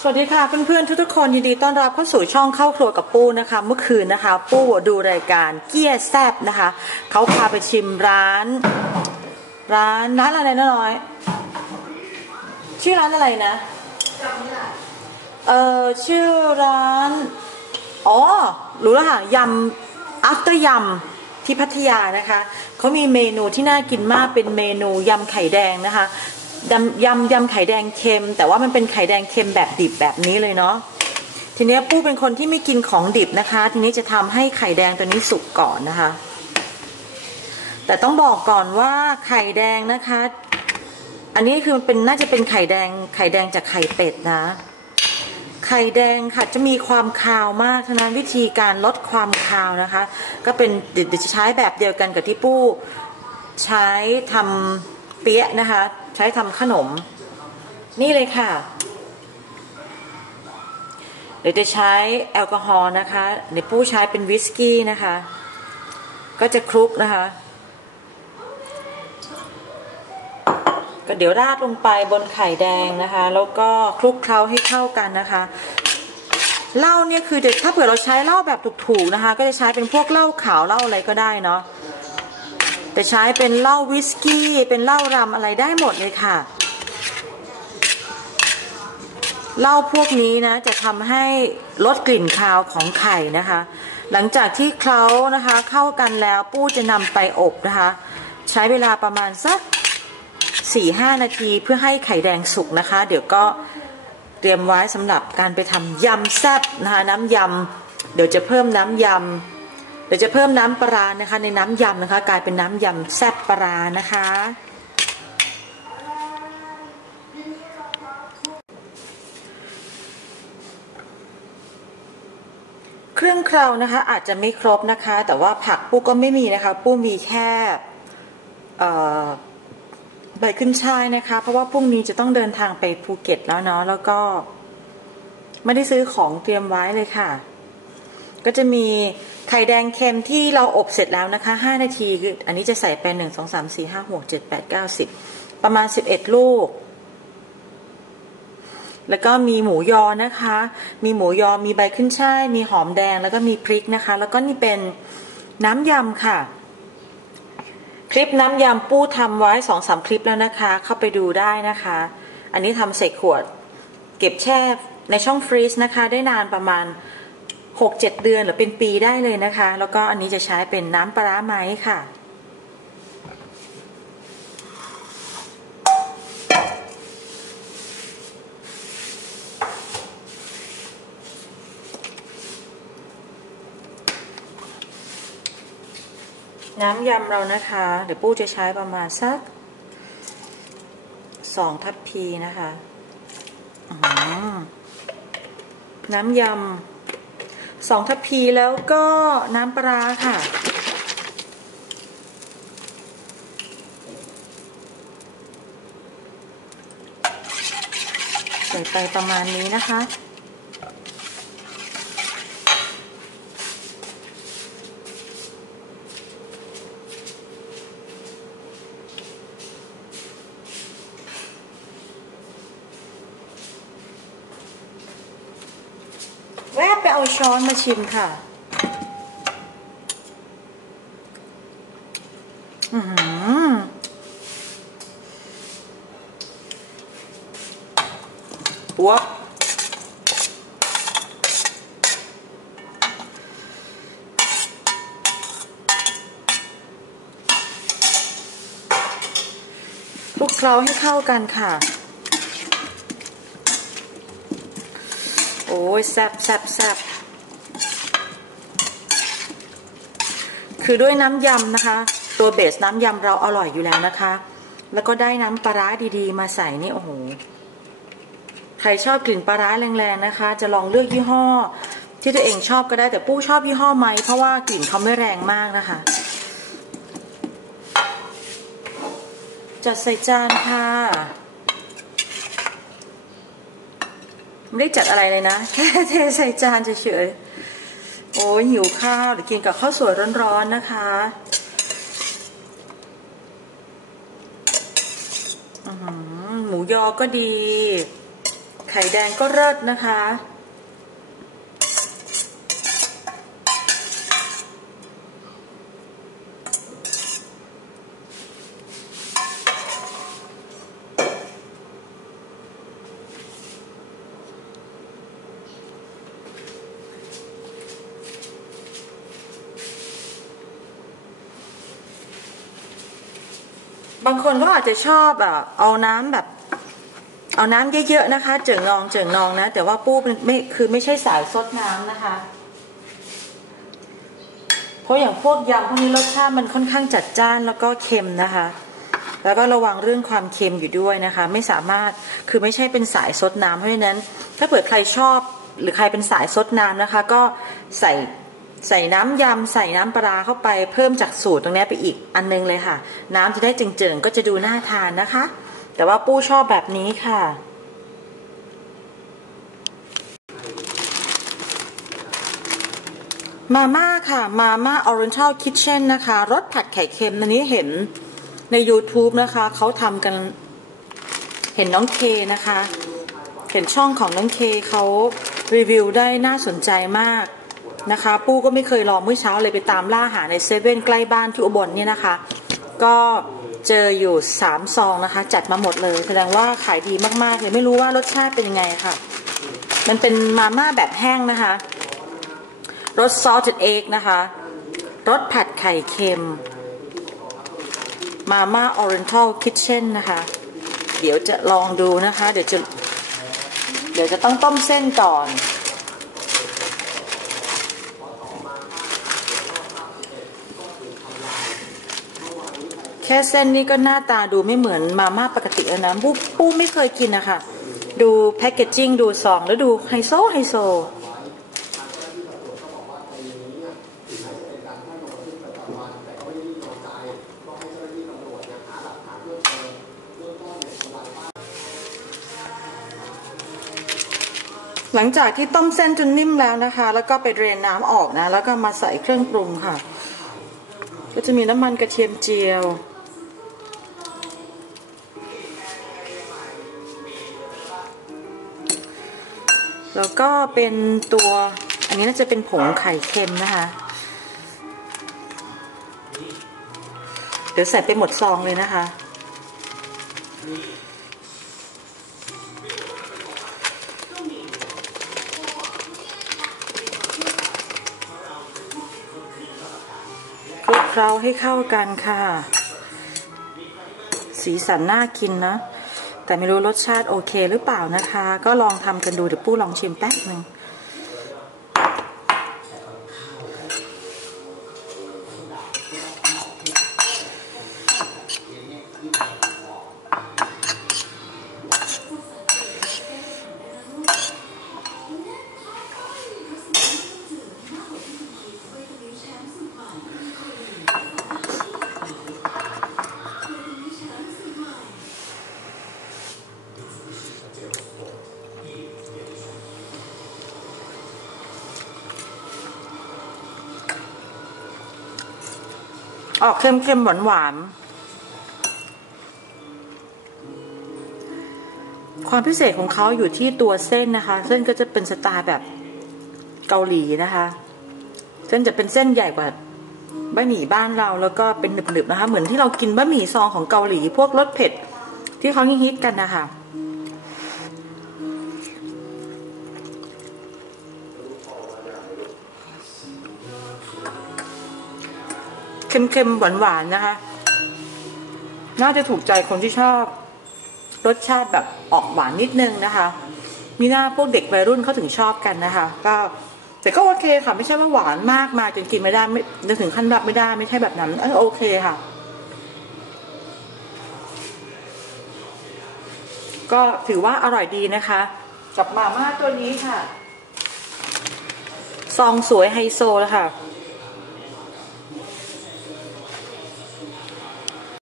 สวัสดีค่ะเพื่อนๆทุกๆคนยินดีต้อนรับเข้าสู่ช่องเข้าครัวกับปู้นะคะ เมื่อคืนนะคะ ปู้ดูรายการเกียร์แซบนะคะเขาพาไปชิมร้าน ร้านร้านอะไรน้อยชื่อร้านอะไรนะเออชื่อร้านอ๋อรู้แล้วค่ะยำ after ยำที่พัทยานะคะเขามีเมนูที่น่ากินมากเป็นเมนูยำไข่แดงนะคะ ยำยำยำไข่แดงเค็ม แต่ว่ามันเป็นไข่แดงเค็มแบบดิบแบบนี้เลยเนาะทีนี้ปู้เป็นคนที่ไม่กินของดิบนะคะ ทีนี้จะทำให้ไข่แดงตัวนี้สุกก่อนนะคะ แต่ต้องบอกก่อนว่าไข่แดงนะคะ อันนี้คือมันเป็นน่าจะเป็นไข่แดง ไข่แดงจากไข่เป็ดนะ ไข่แดงค่ะจะมีความคาวมากฉะนั้นวิธีการลดความคาวนะคะ ก็เป็นเดี๋ยวจะใช้แบบเดียวกันกับที่ปู้ใช้ทำ เปี๊ยะนะคะ ใช้ทำขนม นี่เลยค่ะ เดี๋ยวจะใช้แอลกอฮอล์นะคะเดี๋ยวปู้ใช้เป็นวิสกี้นะคะ ก็จะคลุกนะคะ ก็เดี๋ยวราดลงไปบนไข่แดงนะคะ แล้วก็คลุกเคล้าให้เข้ากันนะคะเหล้าเนี่ยคือถ้าเผื่อเราใช้เหล้าแบบถูกๆนะคะ ก็จะใช้เป็นพวกเหล้าขาวเหล้าอะไรก็ได้เนาะ แต่ใช้เป็นเหล้าวิสกี้ เป็นเหล้ารำอะไรได้หมดเลยค่ะเหล้าพวกนี้นะจะทำให้ลดกลิ่นคาวของไข่นะคะ หลังจากที่เคล้านะคะเข้ากันแล้วปู้จะนำไปอบนะคะ ใช้เวลาประมาณสักสี่ห้านาทีเพื่อให้ไข่แดงสุกนะคะ เดี๋ยวก็เตรียมไว้สำหรับการไปทำยำแซ่บนะคะน้ำยำเดี๋ยวจะเพิ่มน้ำยำ เดี๋ยวจะเพิ่มน้ำปลานะคะ ในน้ำยำนะคะ กลายเป็นน้ำยำแซ่บปลานะคะ เครื่องเครานะคะ อาจจะไม่ครบนะคะ แต่ว่าผักปู้ก็ไม่มีนะคะ ปู้มีแค่ใบขึ้นช่ายนะคะ เพราะว่าพรุ่งนี้จะต้องเดินทางไปภูเก็ตแล้วเนาะแล้วก็ ไม่ได้ซื้อของเตรียมไว้เลยค่ะ ก็จะมี ไข่แดงเค็มที่เราอบเสร็จแล้วนะคะ 5 นาทีออันนี้จะใส่ไป1 2 3 4 5 6 7 8 9 10 ประมาณ 11 ลูก แล้วก็มีหมูยอนะคะ มีหมูยอมีใบขึ้นช่าย มีหอมแดงแล้วก็มีพริกนะคะ แล้วก็นี่เป็นน้ำยำค่ะ คลิปน้ำยำปู้ทำไว้สองสามคลิปแล้วนะคะ เข้าไปดูได้นะคะ อันนี้ทำใส่ขวด เก็บแช่ในช่องฟรีซนะคะ ได้นานประมาณ 6-7 เดือนหรือเป็นปีได้เลยนะคะ แล้วก็อันนี้จะใช้เป็นน้ำปลาไหมค่ะ น้ำยำเรานะคะ เดี๋ยวปู้จะใช้ประมาณสักสองทัพพีนะคะ น้ำยำ สองทัพพีแล้วก็น้ำปลาค่ะ ใส่ไปประมาณนี้นะคะ เอาช้อนมาชิมค่ะ อือหือวบคลุกเคล้าให้เข้ากันค่ะ โอ้ยแซบแซบแซบ คือด้วยน้ำยำนะคะ ตัวเบสน้ำยำเราอร่อยอยู่แล้วนะคะ แล้วก็ได้น้ำปลาร้าดีๆ มาใส่นี่โอ้โหใครชอบกลิ่นปลาร้าแรงๆนะคะ จะลองเลือกยี่ห้อ ที่ตัวเองชอบก็ได้แต่ปู้ชอบยี่ห้อไหมเพราะว่ากลิ่นเขาไม่แรงมากนะคะ จัดใส่จานค่ะไม่ได้จัดอะไรเลยนะแค่เทใส่จานเฉยๆ โอ้ยหิวข้าวเดี๋ยวกินกับข้าวสวยร้อนๆนะคะหมูยอก็ดี ไข่แดงก็เลิศนะคะ บางคนก็อาจจะชอบอะเอาน้ำแบบเอาน้ำเยอะๆนะคะ เจิ่งนองเจิ่งนองนะ แต่ว่าปูเป็นไม่คือไม่ใช่สายซดน้ำนะคะ เพราะอย่างพวกยำพวกนี้รสชาติมันค่อนข้างจัดจ้านแล้วก็เค็มนะคะ แล้วก็ระวังเรื่องความเค็มอยู่ด้วยนะคะ ไม่สามารถคือไม่ใช่เป็นสายซดน้ำเพราะฉะนั้น ถ้าเปิดใครชอบหรือใครเป็นสายซดน้ำนะคะ ก็ใส่ ใส่น้ำยำใส่น้ำปลาเข้าไปเพิ่มจากสูตรตรงนี้ไปอีกอันนึงเลยค่ะ น้ำจะได้เจิงๆก็จะดูน่าทานนะคะ แต่ว่าปู้ชอบแบบนี้ค่ะมาม่าค่ะ มาม่า Oriental Kitchen นะคะรสผัดไข่เค็มอันนี้เห็นใน YouTube นะคะ เขาทำกัน เห็นน้องเคนะคะ เห็นช่องของน้องเคเขารีวิวได้น่าสนใจมาก นะคะ ปู้ก็ไม่เคยลองเมื่อเช้าเลยไปตามล่าหาในเซเว่นใกล้บ้านที่อุบลเนี่ยนะคะ ก็เจออยู่สามซองนะคะ จัดมาหมดเลย แสดงว่าขายดีมากๆเลยไม่รู้ว่ารสชาติเป็นยังไงค่ะ มันเป็นมาม่าแบบแห้งนะคะรสซอสเอกนะคะรสผัดไข่เค็ม มาม่าออริเอนทัลคิทเช่นนะคะ เดี๋ยวจะลองดูนะคะ เดี๋ยวจะ เดี๋ยวจะต้องต้มเส้นก่อน แค่เส้นนี้ก็หน้าตาดูไม่เหมือนมาม่าปกติแล้วนะปูปูไม่เคยกินนะคะดูแพคเกจจิ้งดูซองแล้วดูไฮโซไฮโซหลังจากที่ต้มเส้นจนนิ่มแล้วนะคะ แล้วก็ไปเดรนน้ำออกนะ แล้วก็มาใส่เครื่องปรุงค่ะ ก็จะมีน้ำมันกระเทียมเจียว ก็เป็นตัว อันนี้น่าจะเป็นผงไข่เค็มนะคะ เดี๋ยวใส่ไปหมดซองเลยนะคะ คลุกเคล้าให้เข้ากันค่ะ สีสันน่ากินนะ แต่ไม่รู้รสชาติโอเคหรือเปล่านะคะ ก็ลองทำกันดูเดี๋ยวปู้ลองชิมแป๊บหนึ่ง ออกเค็มๆหวานๆความพิเศษของเขาอยู่ที่ตัวเส้นนะคะ เส้นก็จะเป็นสไตล์แบบเกาหลีนะคะ เส้นจะเป็นเส้นใหญ่กว่าบะหมี่บ้านเราแล้วก็เป็นหนึบๆนะคะ เหมือนที่เรากินบะหมี่ซองของเกาหลี พวกรสเผ็ดที่เขาฮิตกันนะคะ เค็มๆหวานๆนะคะ น่าจะถูกใจคนที่ชอบ รสชาติแบบออกหวานนิดนึงนะคะ มีหน้าพวกเด็กวัยรุ่นเขาถึงชอบกันนะคะ ก็แต่ก็โอเคค่ะ ไม่ใช่ว่าหวานมากมาจนกินไม่ได้ไม่จะถึงขั้นรับไม่ได้ไม่ใช่แบบนั้นเออโอเคค่ะ ก็ถือว่าอร่อยดีนะคะกับมาม่าตัวนี้ค่ะซองสวยไฮโซแล้วค่ะ